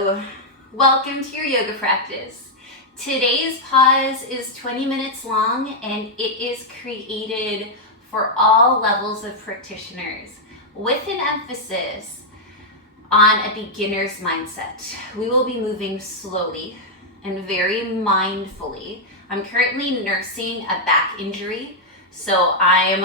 Hello, welcome to your yoga practice. Today's pause is 20 minutes long and it is created for all levels of practitioners with an emphasis on a beginner's mindset. We will be moving slowly and very mindfully. I'm currently nursing a back injury, so I'm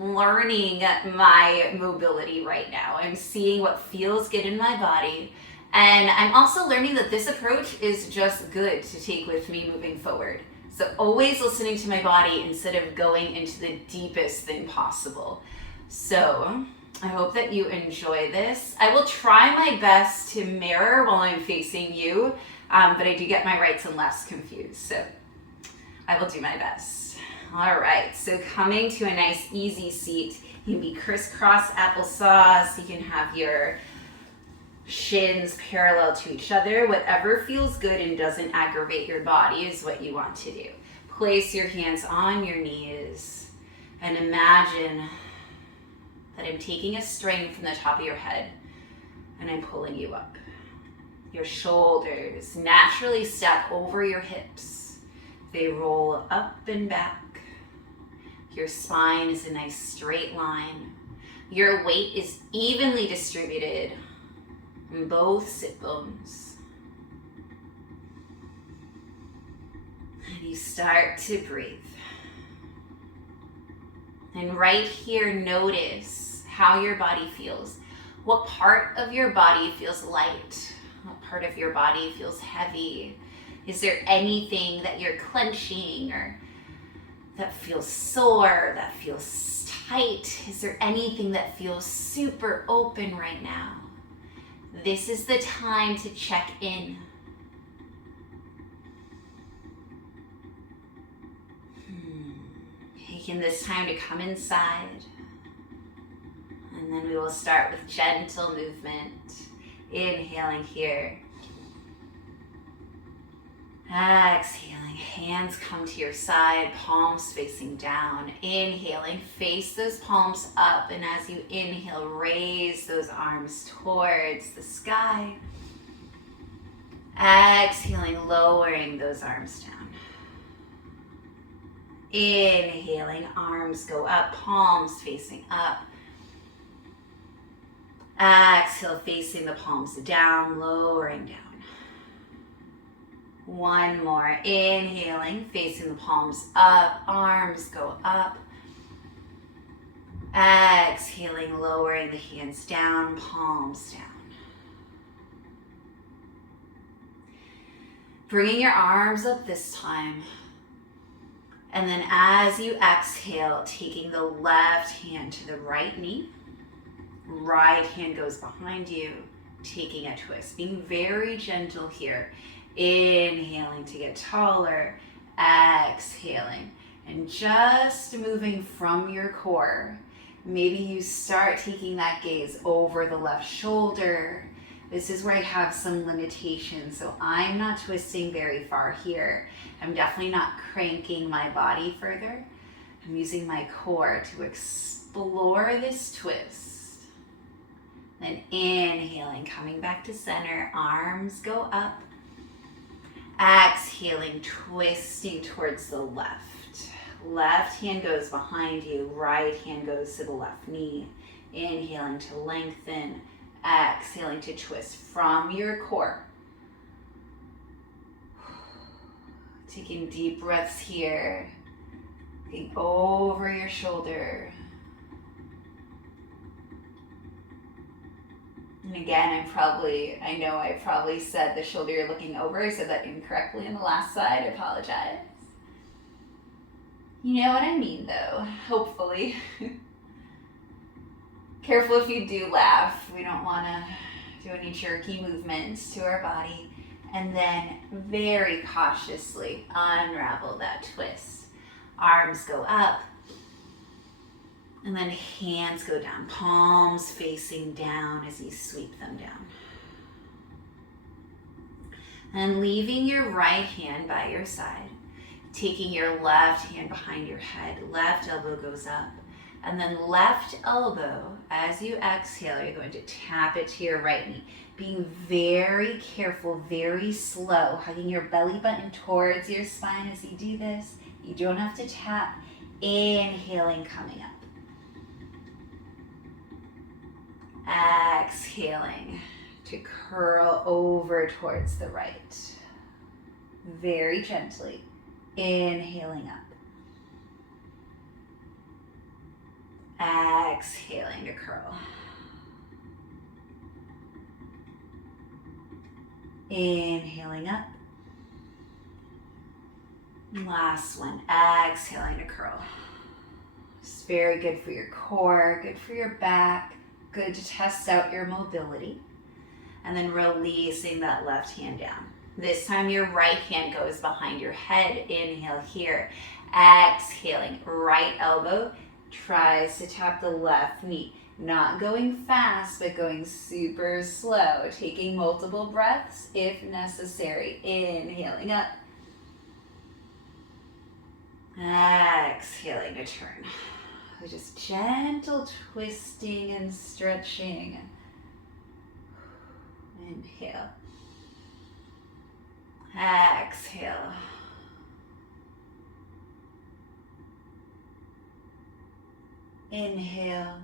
learning my mobility right now. I'm seeing what feels good in my body. And I'm also learning that this approach is just good to take with me moving forward. So always listening to my body instead of going into the deepest thing possible. So I hope that you enjoy this. I will try my best to mirror while I'm facing you, but I do get my rights and lefts confused. So I will do my best. All right, so coming to a nice easy seat. You can be crisscross applesauce. You can have your shins parallel to each other. Whatever feels good and doesn't aggravate your body is what you want to do. Place your hands on your knees and imagine that I'm taking a string from the top of your head and I'm pulling you up. Your shoulders naturally stack over your hips. They roll up and back. Your spine is a nice straight line. Your weight is evenly distributed in both sit bones. And you start to breathe. And right here, notice how your body feels. What part of your body feels light? What part of your body feels heavy? Is there anything that you're clenching or that feels sore, that feels tight? Is there anything that feels super open right now? This is the time to check in. Taking this time to come inside. And then we will start with gentle movement. Inhaling here. Exhaling, hands come to your side, palms facing down. Inhaling, face those palms up, and as you inhale, raise those arms towards the sky. Exhaling, lowering those arms down. Inhaling, arms go up, palms facing up. Exhale, facing the palms down, lowering down. One more. Inhaling, facing the palms up, arms go up. Exhaling, lowering the hands down, palms down. Bringing your arms up this time. And then as you exhale, taking the left hand to the right knee. Right hand goes behind you, taking a twist. Being very gentle here. Inhaling to get taller, exhaling, and just moving from your core. Maybe you start taking that gaze over the left shoulder. This is where I have some limitations, so I'm not twisting very far here. I'm definitely not cranking my body further. I'm using my core to explore this twist. Then inhaling, coming back to center, arms go up. Exhaling, twisting towards the left. Left hand goes behind you, right hand goes to the left knee. Inhaling to lengthen, exhaling to twist from your core. Taking deep breaths here, looking over your shoulder. And again, I know I probably said the shoulder you're looking over. I said that incorrectly in the last slide. I apologize. You know what I mean though, hopefully. Careful if you do laugh. We don't want to do any jerky movements to our body. And then very cautiously unravel that twist. Arms go up. And then hands go down, palms facing down as you sweep them down. And leaving your right hand by your side, taking your left hand behind your head, left elbow goes up, and then left elbow, as you exhale, you're going to tap it to your right knee. being very careful, very slow, hugging your belly button towards your spine as you do this. You don't have to tap. Inhaling, coming up. Exhaling to curl over towards the right. Very gently. Inhaling up. Exhaling to curl. Inhaling up. Last one. Exhaling to curl. It's very good for your core, good for your back, good to test out your mobility. And then releasing that left hand down. This time your right hand goes behind your head. Inhale here. Exhaling. Right elbow tries to tap the left knee. Not going fast, but going super slow. Taking multiple breaths if necessary. Inhaling up. Exhaling to turn. Just gentle twisting and stretching. Inhale. Exhale. Inhale.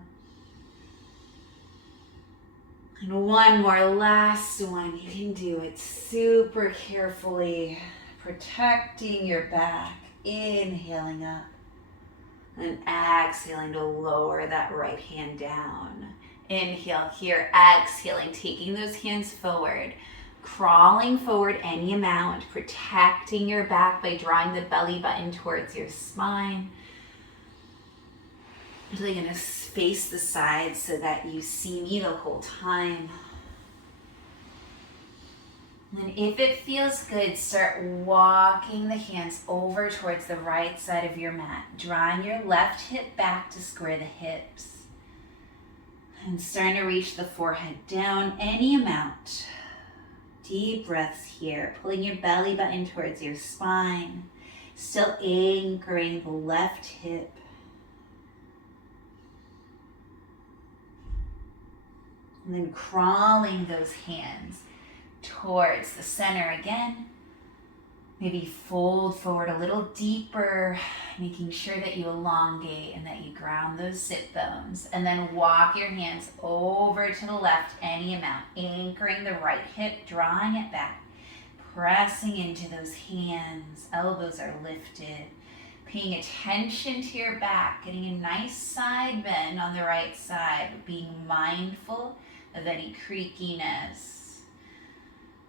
And one more, last one. You can do it super carefully, protecting your back. Inhaling up and exhaling to lower that right hand down. Inhale here, exhaling, taking those hands forward, crawling forward any amount, protecting your back by drawing the belly button towards your spine. Really gonna space the sides so that you see me the whole time. And if it feels good, start walking the hands over towards the right side of your mat, drawing your left hip back to square the hips. And starting to reach the forehead down any amount. Deep breaths here, pulling your belly button towards your spine, still anchoring the left hip. And then crawling those hands towards the center again. Maybe fold forward a little deeper, making sure that you elongate and that you ground those sit bones. And then walk your hands over to the left any amount, anchoring the right hip, drawing it back, pressing into those hands. Elbows are lifted, paying attention to your back, getting a nice side bend on the right side, being mindful of any creakiness.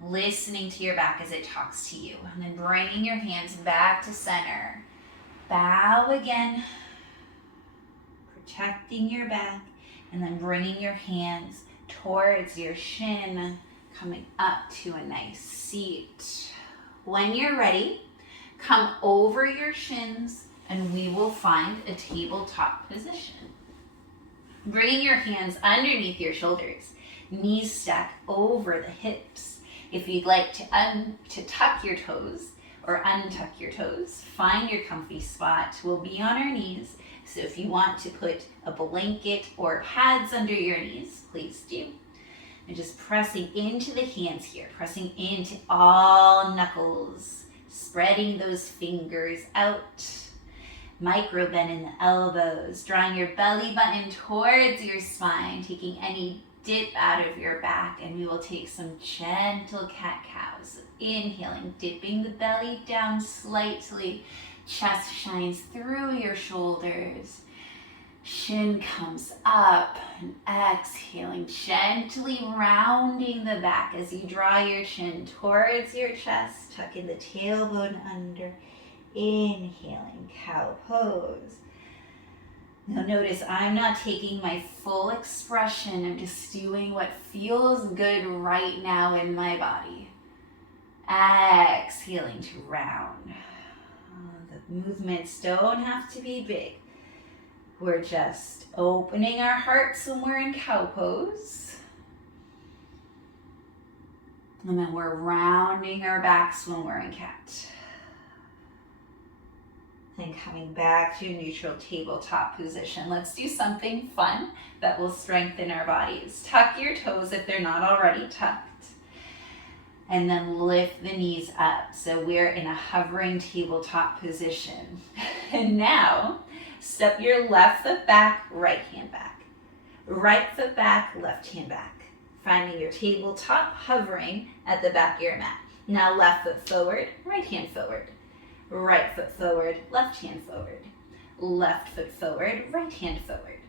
Listening to your back as it talks to you. And then bringing your hands back to center. Bow again. Protecting your back. And then bringing your hands towards your shin. Coming up to a nice seat. When you're ready, come over your shins and we will find a tabletop position. Bringing your hands underneath your shoulders. Knees stack over the hips. If you'd like to tuck your toes or untuck your toes, find your comfy spot. We'll be on our knees, so if you want to put a blanket or pads under your knees, please do. And just pressing into the hands here, pressing into all knuckles, spreading those fingers out. Micro bend in the elbows, drawing your belly button towards your spine, taking any dip out of your back, and we will take some gentle cat-cows. Inhaling, dipping the belly down slightly. Chest shines through your shoulders. Shin comes up, and exhaling, gently rounding the back as you draw your chin towards your chest, tucking the tailbone under. Inhaling, cow pose. Now notice I'm not taking my full expression. I'm just doing what feels good right now in my body. Exhaling to round. The movements don't have to be big. We're just opening our hearts when we're in cow pose. And then we're rounding our backs when we're in cat. Then coming back to neutral tabletop position. Let's do something fun that will strengthen our bodies. Tuck your toes if they're not already tucked. And then lift the knees up. So we're in a hovering tabletop position. And now, step your left foot back, right hand back. Right foot back, left hand back. Finding your tabletop, hovering at the back of your mat. Now left foot forward, right hand forward. Right foot forward, left hand forward. Left foot forward, right hand forward.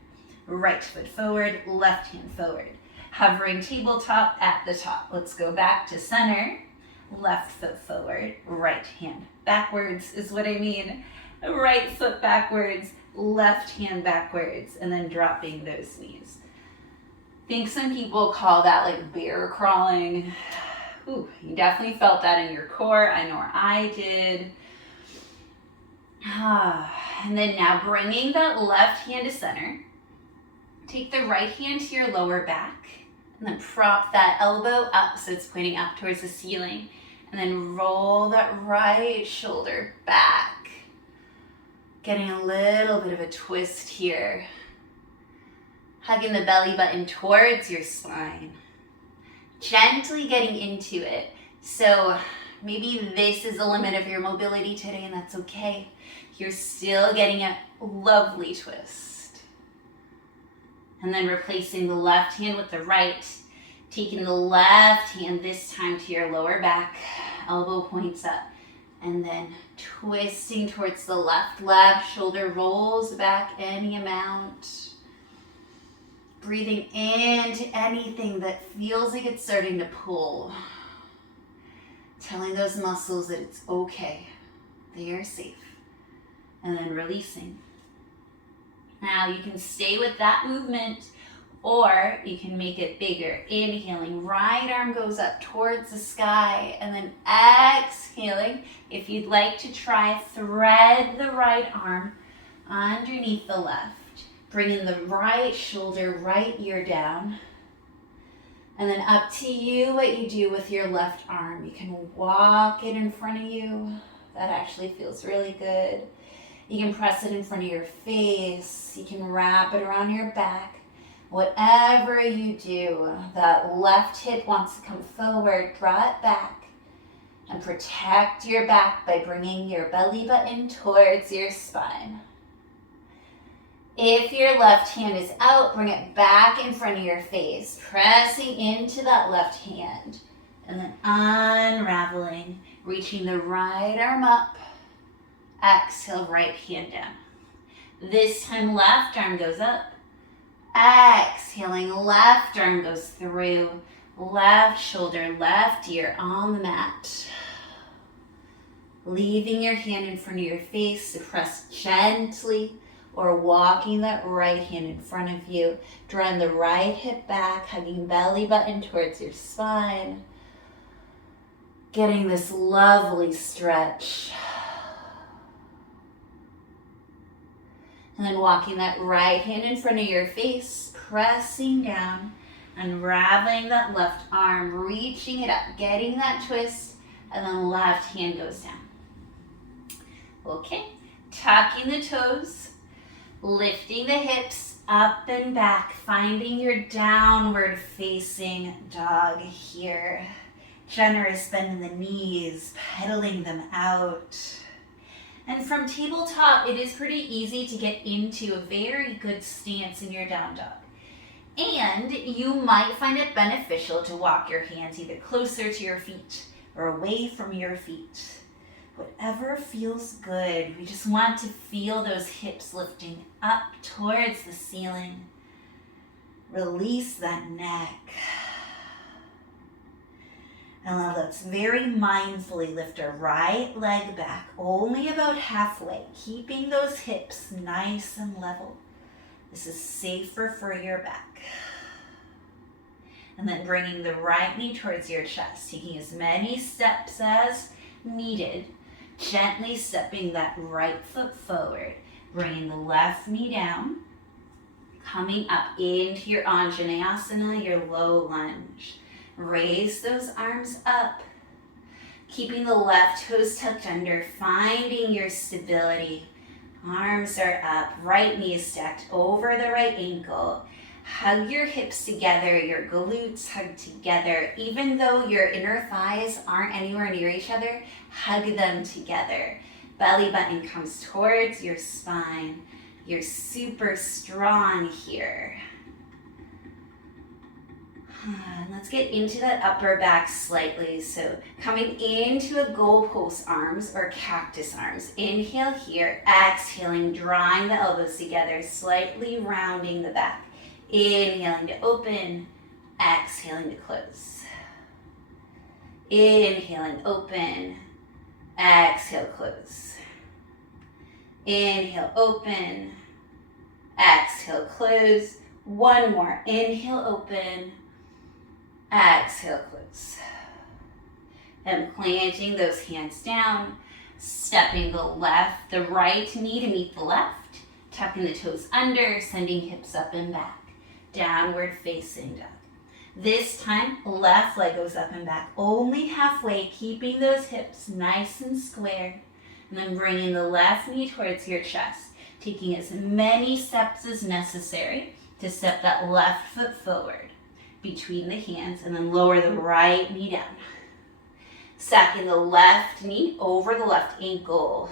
Right foot forward, left hand forward. Hovering tabletop at the top. Let's go back to center. Left foot forward, right hand backwards is what I mean. Right foot backwards, left hand backwards, and then dropping those knees. I think some people call that like bear crawling. Ooh, you definitely felt that in your core. I know I did. And then now bringing that left hand to center. Take the right hand to your lower back and then prop that elbow up so it's pointing up towards the ceiling. And then roll that right shoulder back. Getting a little bit of a twist here. Hugging the belly button towards your spine. Gently getting into it. So maybe this is the limit of your mobility today, and that's okay. You're still getting a lovely twist. And then replacing the left hand with the right. Taking the left hand this time to your lower back. Elbow points up. And then twisting towards the left. Left shoulder rolls back any amount. Breathing into anything that feels like it's starting to pull. Telling those muscles that it's okay. They are safe. And then releasing. Now you can stay with that movement or you can make it bigger. Inhaling, right arm goes up towards the sky, and then exhaling. If you'd like to try, thread the right arm underneath the left. Bringing the right shoulder, right ear down. And then up to you what you do with your left arm. You can walk it in front of you. That actually feels really good. You can press it in front of your face. You can wrap it around your back. Whatever you do, that left hip wants to come forward, draw it back. And protect your back by bringing your belly button towards your spine. If your left hand is out, bring it back in front of your face, pressing into that left hand, and then unraveling, reaching the right arm up, exhale, right hand down. This time, left arm goes up, exhaling, left arm goes through, left shoulder, left ear on the mat. Leaving your hand in front of your face to press gently, or walking that right hand in front of you, drawing the right hip back, hugging belly button towards your spine. Getting this lovely stretch. And then walking that right hand in front of your face, pressing down, unraveling that left arm, reaching it up, getting that twist, and then left hand goes down. Okay, tucking the toes, lifting the hips up and back, finding your downward facing dog here. Generous bend in the knees, pedaling them out. And from tabletop, it is pretty easy to get into a very good stance in your down dog. And you might find it beneficial to walk your hands either closer to your feet or away from your feet. Whatever feels good. We just want to feel those hips lifting up towards the ceiling. Release that neck. And now let's very mindfully lift our right leg back, only about halfway, keeping those hips nice and level. This is safer for your back. And then bringing the right knee towards your chest, taking as many steps as needed. Gently stepping that right foot forward, bringing the left knee down, coming up into your Anjaneyasana, your low lunge. Raise those arms up, keeping the left toes tucked under, finding your stability, Arms are up, right knee is stacked over the right ankle. Hug your hips together, your glutes hug together. Even though your inner thighs aren't anywhere near each other, hug them together. Belly button comes towards your spine. You're super strong here. Let's get into that upper back slightly. So coming into a goalpost arms or cactus arms. Inhale here, exhaling, drawing the elbows together, slightly rounding the back. Inhaling to open, exhaling to close. Inhaling, open, exhale, close. Inhale, open, exhale, close. One more, inhale, open, exhale, close. And planting those hands down, stepping the right knee to meet the left, tucking the toes under, sending hips up and back. Downward facing dog. This time, left leg goes up and back, only halfway, keeping those hips nice and square. And then bringing the left knee towards your chest, taking as many steps as necessary to step that left foot forward between the hands, and then lower the right knee down. Stacking the left knee over the left ankle.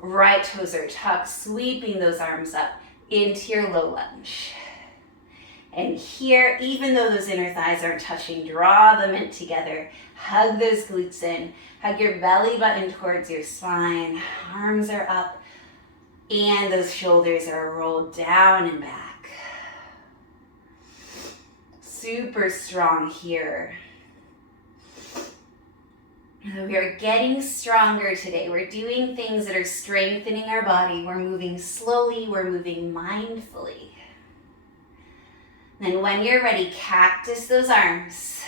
Right toes are tucked, sweeping those arms up into your low lunge. And here, even though those inner thighs aren't touching, draw them in together. Hug those glutes in. Hug your belly button towards your spine. Arms are up, and those shoulders are rolled down and back. Super strong here. We are getting stronger today. We're doing things that are strengthening our body. We're moving slowly. We're moving mindfully. Then when you're ready, cactus those arms,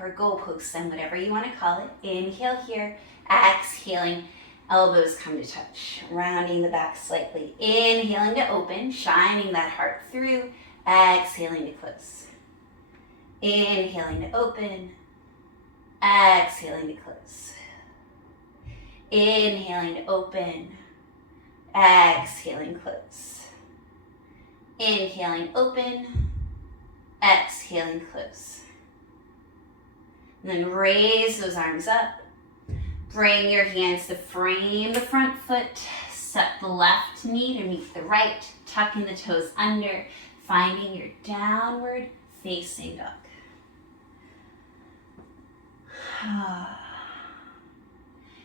or goalpost them, whatever you want to call it. Inhale here, exhaling, elbows come to touch, rounding the back slightly. Inhaling to open, shining that heart through, exhaling to close. Inhaling to open, exhaling to close. Inhaling to open, exhaling, close. Inhaling, open, exhaling, close. And then raise those arms up. Bring your hands to frame the front foot. Step the left knee to meet the right, tucking the toes under, finding your downward facing dog.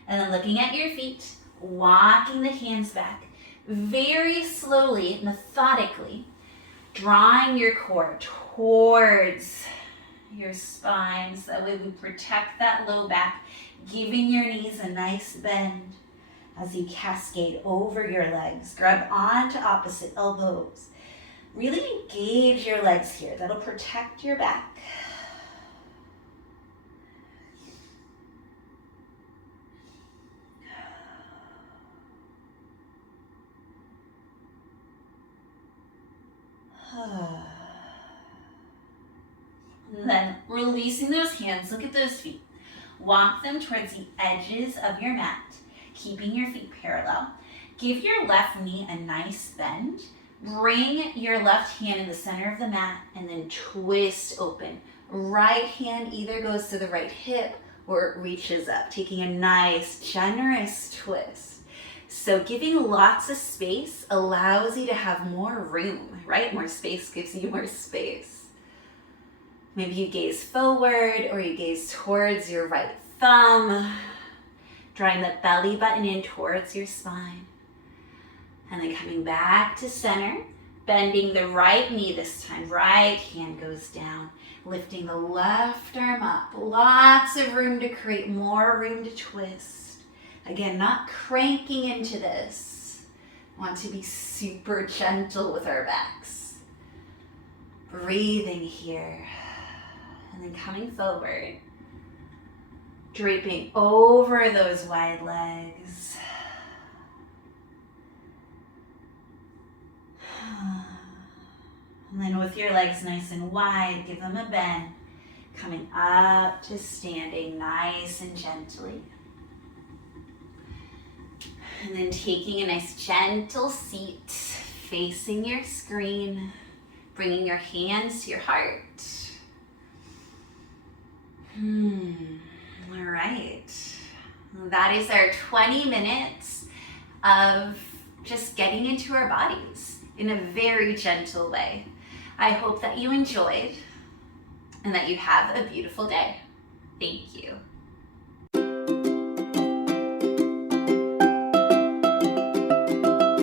And then looking at your feet, walking the hands back, very slowly, methodically, drawing your core towards your spine so that way we protect that low back, giving your knees a nice bend as you cascade over your legs. Grab onto opposite elbows. Really engage your legs here. That'll protect your back. And then releasing those hands, look at those feet. Walk them towards the edges of your mat, keeping your feet parallel. Give your left knee a nice bend. Bring your left hand in the center of the mat and then twist open. Right hand either goes to the right hip or it reaches up, taking a nice, generous twist. So giving lots of space allows you to have more room, right? More space gives you more space. Maybe you gaze forward or you gaze towards your right thumb, drawing the belly button in towards your spine. And then coming back to center, bending the right knee this time. Right hand goes down, lifting the left arm up. Lots of room to create more room to twist. Again, not cranking into this. Want to be super gentle with our backs. Breathing here. And then coming forward. Draping over those wide legs. And then with your legs nice and wide, give them a bend. Coming up to standing nice and gently. And then taking a nice gentle seat, facing your screen, bringing your hands to your heart. All right. That is our 20 minutes of just getting into our bodies in a very gentle way. I hope that you enjoyed and that you have a beautiful day. Thank you.